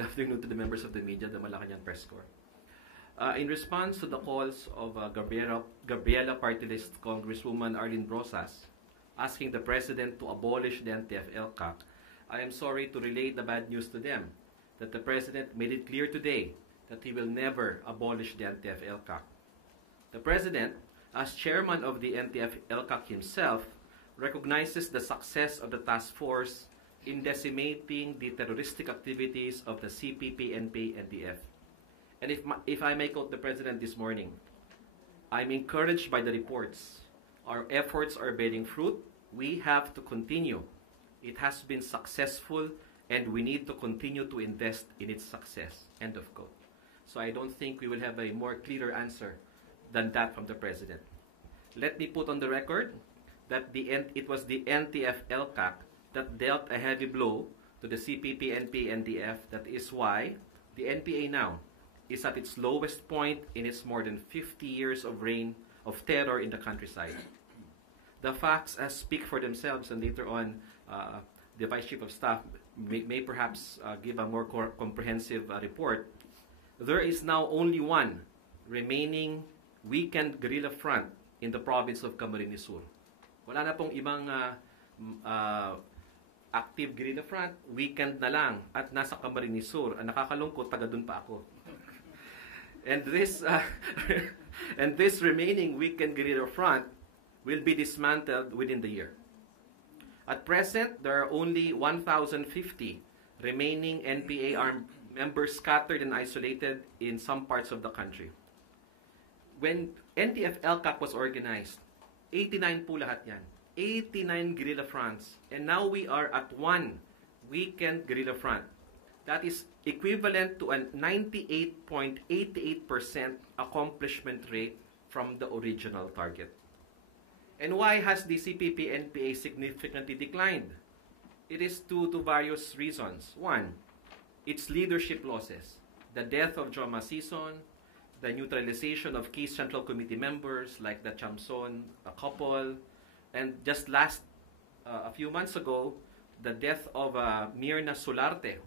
Good afternoon to the members of the media, the Malacanang Press Corps. In response to the calls of Gabriela Party List Congresswoman Arlene Brosas asking the President to abolish the NTF-ELCAC, I am sorry to relay the bad news to them that the President made it clear today that he will never abolish the NTF-ELCAC. The President, as chairman of the NTF-ELCAC himself, recognizes the success of the task force in decimating the terroristic activities of the CPP, NPA, NDF. And if I may quote the President this morning, I'm encouraged by the reports. Our efforts are bearing fruit. We have to continue. It has been successful, and we need to continue to invest in its success. End of quote. So I don't think we will have a more clearer answer than that from the President. Let me put on the record that it was the NTF-ELCAC that dealt a heavy blow to the CPP, NPA, NDF. That is why the NPA now is at its lowest point in its more than 50 years of reign of terror in the countryside. The facts speak for themselves, and later on, the Vice Chief of Staff may perhaps give a more comprehensive report. There is now only one remaining weekend guerrilla front in the province of Camarines Sur. Wala na pong ibang active guerrilla front, weekend na lang at nasa Camarines Sur. Nakakalungkot, taga dun pa ako. And this and this remaining weekend guerrilla front will be dismantled within the year. At present, there are only 1,050 remaining NPA armed members scattered and isolated in some parts of the country. When NTF-ELCAC was organized, 89 po lahat yan. 89 guerrilla fronts. And now we are at one weekend guerrilla front. That is equivalent to a 98.88% accomplishment rate from the original target. And why has the CPP-NPA significantly declined? It is due to various reasons. One, its leadership losses. The death of Joma Sison, the neutralization of key Central Committee members like the Chamson couple, and just a few months ago, the death of Mirna Solarte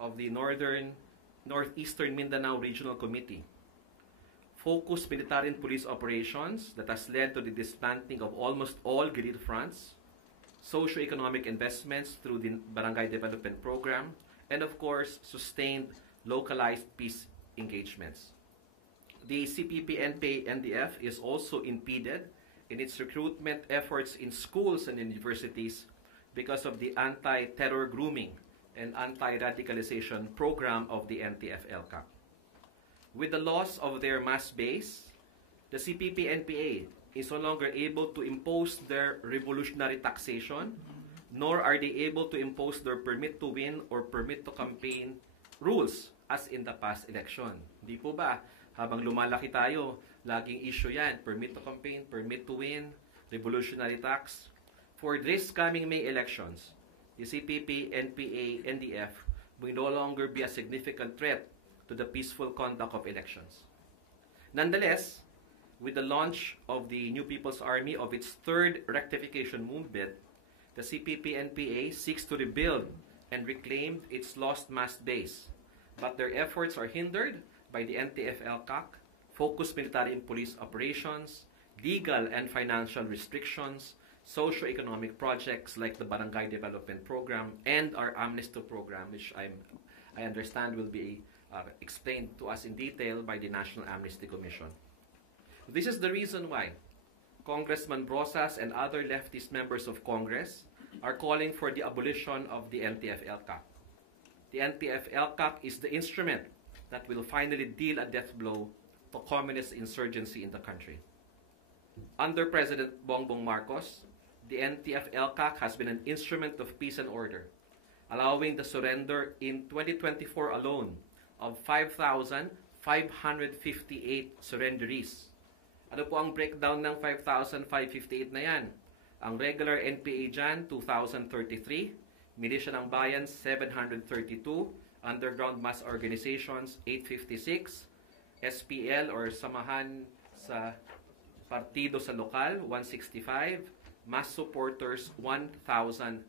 of the Northeastern Mindanao Regional Committee. Focused military and police operations that has led to the dismantling of almost all guerrilla fronts, socio-economic investments through the Barangay Development Program, and of course, sustained localized peace engagements. The CPP-NPA-NDF is also impeded in its recruitment efforts in schools and universities because of the anti-terror grooming and anti-radicalization program of the NTF-ELCAC. With the loss of their mass base, the CPP-NPA is no longer able to impose their revolutionary taxation, nor are they able to impose their permit to win or permit to campaign rules as in the past election. Di po ba? Habang lumalaki tayo, laging issue yan. Permit to campaign, permit to win, revolutionary tax. For this coming May elections, the CPP, NPA, NDF will no longer be a significant threat to the peaceful conduct of elections. Nonetheless, with the launch of the New People's Army of its third rectification movement, the CPP-NPA seeks to rebuild and reclaim its lost mass base. But their efforts are hindered by the NTF-ELCAC, focused military and police operations, legal and financial restrictions, socio-economic projects like the Barangay Development Program and our Amnesty Program, which I understand will be explained to us in detail by the National Amnesty Commission. This is the reason why Congressman Brosas and other leftist members of Congress are calling for the abolition of the NTF-ELCAC. The NTF-ELCAC is the instrument that will finally deal a death blow to communist insurgency in the country. Under President Bongbong Marcos, the NTF-ELCAC has been an instrument of peace and order, allowing the surrender in 2024 alone of 5,558 surrenderies. Ano po ang breakdown ng 5,558 na yan? Ang regular NPA dyan, 2,033, Militia ng Bayan, 732, Underground Mass Organizations, 856, SPL or Samahan sa Partido sa Lokal, 165, Mass Supporters, 1,772.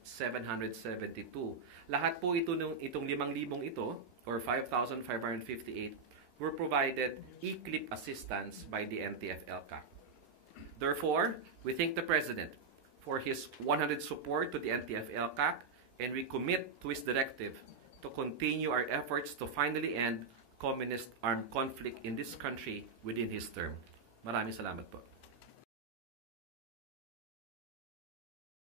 Lahat po itong 5,000 ito or 5,558, were provided e-clip assistance by the NTF-ELCAC. Therefore, we thank the President for his 100 support to the NTF-ELCAC, and we commit to his directive to continue our efforts to finally end communist armed conflict in this country within his term. Maraming salamat po.